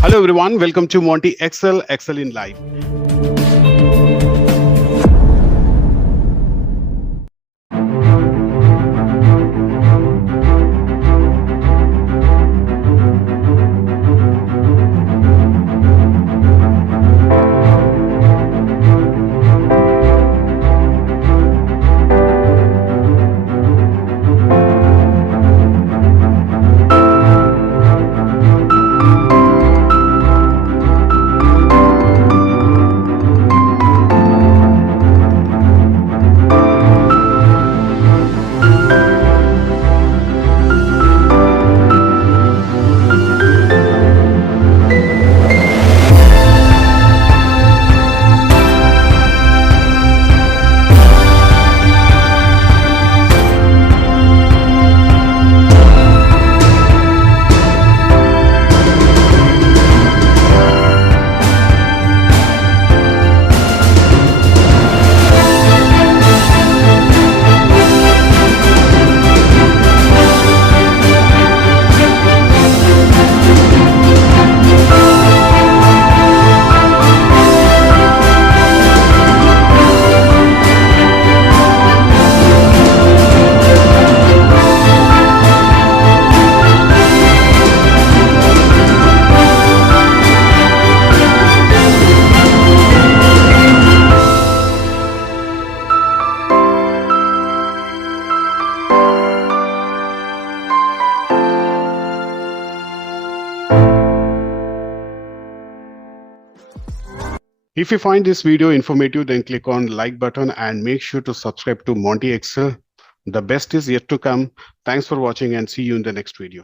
Hello everyone, welcome to Montyexcel, Excel in Life. If you find this video informative, then click on like button and make sure to subscribe to Montyexcel. The best is yet to come. Thanks for watching and see you in the next video.